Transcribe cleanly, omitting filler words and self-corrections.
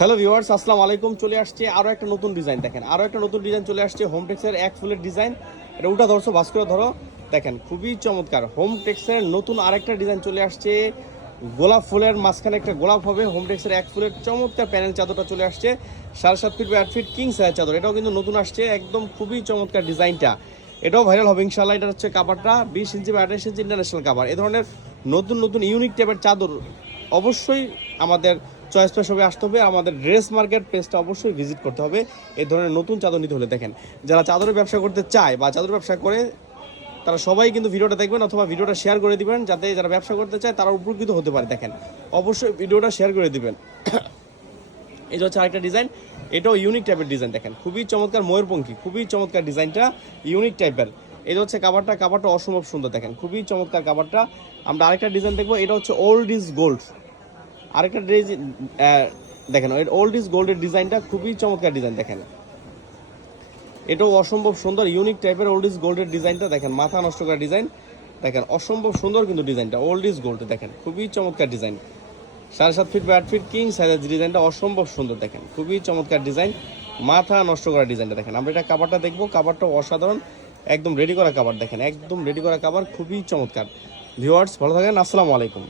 Hello viewers, আসসালামু আলাইকুম। চলে আসছে আরও একটা নতুন ডিজাইন। দেখেন আরও একটা নতুন ডিজাইন চলে আসছে হোমটেক্সের এক ফুলের ডিজাইন। এটা উল্টা ধরছো, ভাস করে ধরো। দেখেন খুবই চমৎকার হোমটেক্সের নতুন আরেকটা ডিজাইন চলে আসছে। গোলাপ ফুলের মাঝখানে একটা গোলাপ হবে। হোমটেক্সের এক ফুলের চমৎকার প্যানেল চাদরটা চলে আসছে 7.5 ফিট বা 8 ফিট কিং সাইজ চাদর। এটাও কিন্তু নতুন আসছে, একদম খুবই চমৎকার ডিজাইনটা। এটাও ভাইরাল হবে ইনশাল্লাহ। এটা হচ্ছে কাপড়টা 20 ইঞ্চি বা 28 ইঞ্চি ইন্টারন্যাশনাল কাপড়। এ ধরনের নতুন নতুন ইউনিক টাইপের চাদর অবশ্যই আমাদের চয়েস পেশবে আসতে হবে। আমাদের ড্রেস মার্কেট পেজটা অবশ্যই ভিজিট করতে হবে এই ধরনের নতুন চাদর নিতে হলে। দেখেন যারা চাদরের ব্যবসা করতে চায় বা চাদর ব্যবসা করে তারা সবাই কিন্তু ভিডিওটা দেখবেন অথবা ভিডিওটা শেয়ার করে দিবেন, যাতে যারা ব্যবসা করতে চায় তারা উপকৃত হতে পারে। দেখেন অবশ্যই ভিডিওটা শেয়ার করে দিবেন। এই যে হচ্ছে আরেকটা ডিজাইন, এটাও ইউনিক টাইপের ডিজাইন। দেখেন খুবই চমৎকার ময়ূরপঙ্খী, খুবই চমৎকার ডিজাইনটা, ইউনিক টাইপের। এই যে হচ্ছে কাভারটা অসম্ভব সুন্দর। দেখেন খুবই চমৎকার কাভারটা। আমরা আরেকটা ডিজাইন দেখবো, এটা হচ্ছে ওল্ড ইজ গোল্ড। আরেকটা দেখেন ওল্ড ইজ গোল্ডের ডিজাইনটা খুবই চমৎকার ডিজাইন। দেখেন এটাও অসম্ভব সুন্দর, ইউনিক টাইপের ওল্ড ইজ গোল্ডের ডিজাইনটা। দেখেন মাথা নষ্ট করা ডিজাইন। দেখেন অসম্ভব সুন্দর কিন্তু ডিজাইনটা ওল্ড ইজ গোল্ড। দেখেন খুবই চমৎকার ডিজাইন, 7.5 ফিট বা 8 ফিট কিং সাইজের ডিজাইনটা অসম্ভব সুন্দর। দেখেন খুবই চমৎকার ডিজাইন, মাথা নষ্ট করা ডিজাইনটা। দেখেন আমরা এটা কাভারটা দেখবো, কাভারটা অসাধারণ, একদম রেডি করা কাভার। দেখেন একদম রেডি করা কাভার, খুবই চমৎকার। ভিউয়ার্স ভালো থাকেন, আসসালামু আলাইকুম।